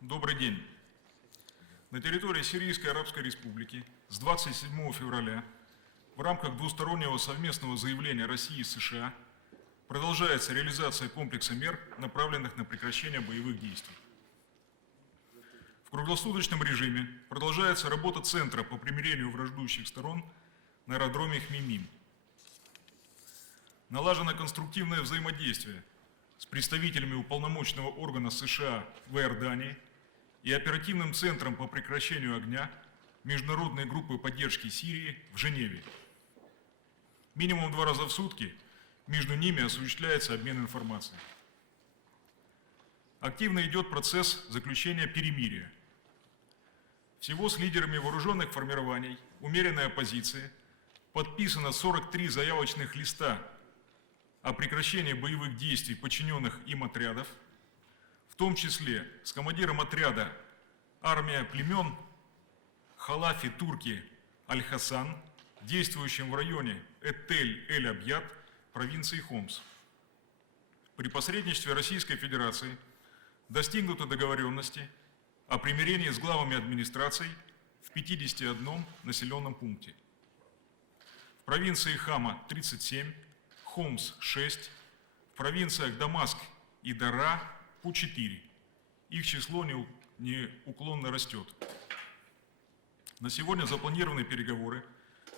Добрый день. На территории Сирийской Арабской Республики с 27 февраля в рамках двустороннего совместного заявления России и США продолжается реализация комплекса мер, направленных на прекращение боевых действий. В круглосуточном режиме продолжается работа Центра по примирению враждующих сторон на аэродроме Хмеймим. Налажено конструктивное взаимодействие с представителями уполномоченного органа США в Иордании и оперативным центром по прекращению огня Международной группы поддержки Сирии в Женеве. Минимум 2 раза в сутки между ними осуществляется обмен информацией. Активно идет процесс заключения перемирия. Всего с лидерами вооруженных формирований умеренной оппозиции подписано 43 заявочных листа о прекращении боевых действий подчиненных им отрядов, в том числе с командиром отряда «Армия племен» Халафи Турки Аль-Хасан, действующим в районе Этель-Эль-Абьят, провинции Хомс. При посредничестве Российской Федерации достигнуты договоренности о примирении с главами администраций в 51 населенном пункте. В провинции Хама 37, Хомс 6, в провинциях Дамаск и Дара по 4. Их число неуклонно растет. На сегодня запланированы переговоры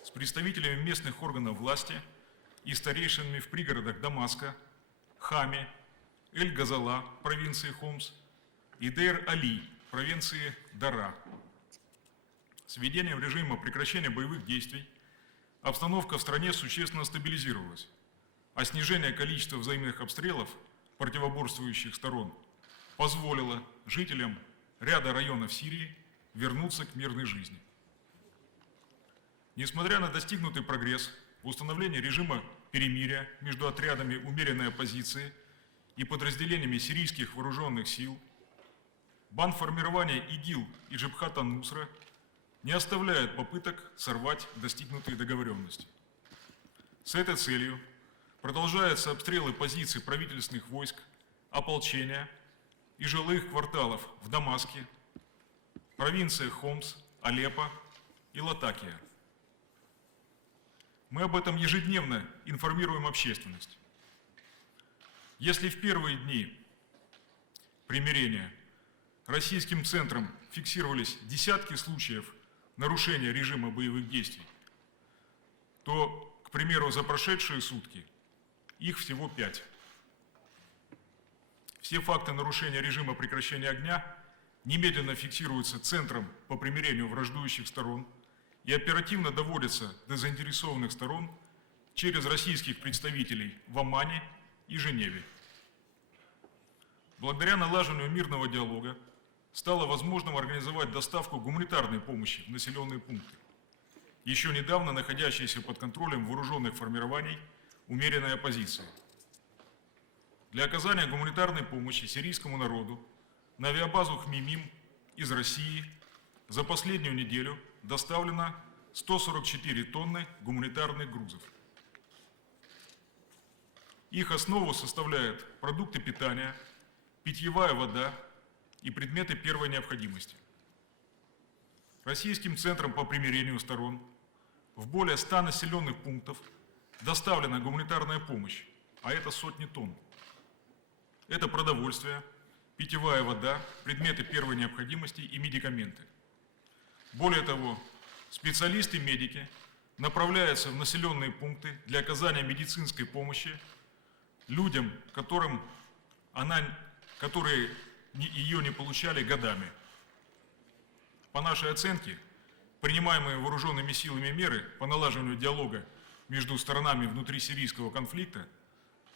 с представителями местных органов власти и старейшинами в пригородах Дамаска, Хаме, Эль-Газала, провинции Хомс, и Дейр-Али, провинции Дара. С введением режима прекращения боевых действий обстановка в стране существенно стабилизировалась, а снижение количества взаимных обстрелов противоборствующих сторон позволило жителям ряда районов Сирии вернуться к мирной жизни. Несмотря на достигнутый прогресс в установлении режима перемирия между отрядами умеренной оппозиции и подразделениями сирийских вооруженных сил, бандформирования ИГИЛ и Джабхат ан-Нусра не оставляют попыток сорвать достигнутые договоренности. С этой целью продолжаются обстрелы позиций правительственных войск, ополчения и жилых кварталов в Дамаске, провинциях Хомс, Алеппо и Латакия. Мы об этом ежедневно информируем общественность. Если в первые дни примирения российским центром фиксировались десятки случаев нарушения режима боевых действий, то, к примеру, за прошедшие сутки их всего 5. Все факты нарушения режима прекращения огня немедленно фиксируются Центром по примирению враждующих сторон и оперативно доводятся до заинтересованных сторон через российских представителей в Омане и Женеве. Благодаря налаживанию мирного диалога стало возможным организовать доставку гуманитарной помощи в населенные пункты, еще недавно находящиеся под контролем вооруженных формирований умеренной оппозиции. Для оказания гуманитарной помощи сирийскому народу на авиабазу Хмеймим из России за последнюю неделю доставлено 144 тонны гуманитарных грузов. Их основу составляют продукты питания, питьевая вода и предметы первой необходимости. Российским центром по примирению сторон в более 100 населенных пунктов доставлена гуманитарная помощь, а это сотни тонн. Это продовольствие, питьевая вода, предметы первой необходимости и медикаменты. Более того, специалисты-медики направляются в населенные пункты для оказания медицинской помощи людям, которые ее не получали годами. По нашей оценке, принимаемые вооруженными силами меры по налаживанию диалога между сторонами внутрисирийского конфликта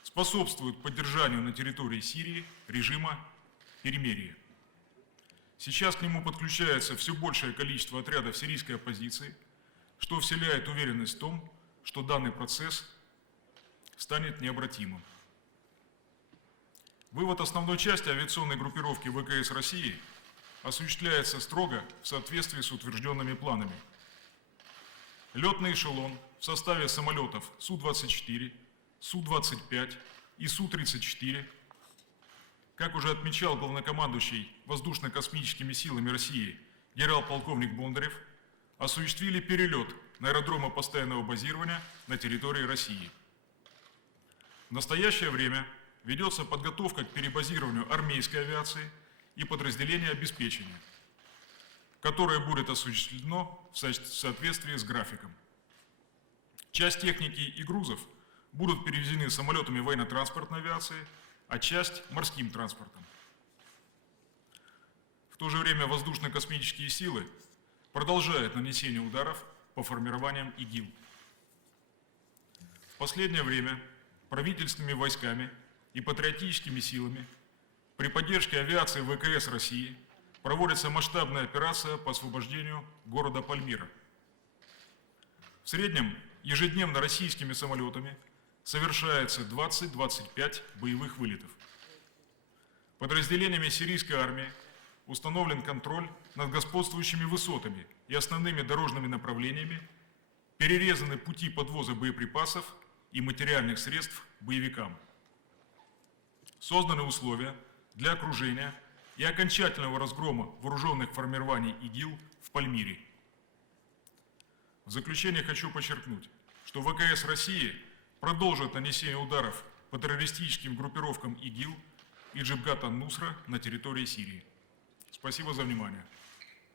способствуют поддержанию на территории Сирии режима перемирия. Сейчас к нему подключается все большее количество отрядов сирийской оппозиции, что вселяет уверенность в том, что данный процесс станет необратимым. Вывод основной части авиационной группировки ВКС России осуществляется строго в соответствии с утвержденными планами. Летный эшелон в составе самолетов Су-24, Су-25 и Су-34 Как уже отмечал главнокомандующий воздушно-космическими силами России генерал-полковник Бондарев, осуществили перелет на аэродромы постоянного базирования на территории России. В настоящее время ведется подготовка к перебазированию армейской авиации и подразделения обеспечения, которое будет осуществлено в соответствии с графиком. Часть техники и грузов будут перевезены самолетами военно-транспортной авиации, а часть – морским транспортом. В то же время воздушно-космические силы продолжают нанесение ударов по формированиям ИГИЛ. В последнее время правительственными войсками и патриотическими силами при поддержке авиации ВКС России проводится масштабная операция по освобождению города Пальмира. В среднем ежедневно российскими самолетами совершается 20-25 боевых вылетов. Подразделениями сирийской армии установлен контроль над господствующими высотами и основными дорожными направлениями, перерезаны пути подвоза боеприпасов и материальных средств боевикам. Созданы условия для окружения и окончательного разгрома вооруженных формирований ИГИЛ в Пальмире. В заключение хочу подчеркнуть, что ВКС России продолжит нанесение ударов по террористическим группировкам ИГИЛ и Джабхат ан-Нусра на территории Сирии. Спасибо за внимание.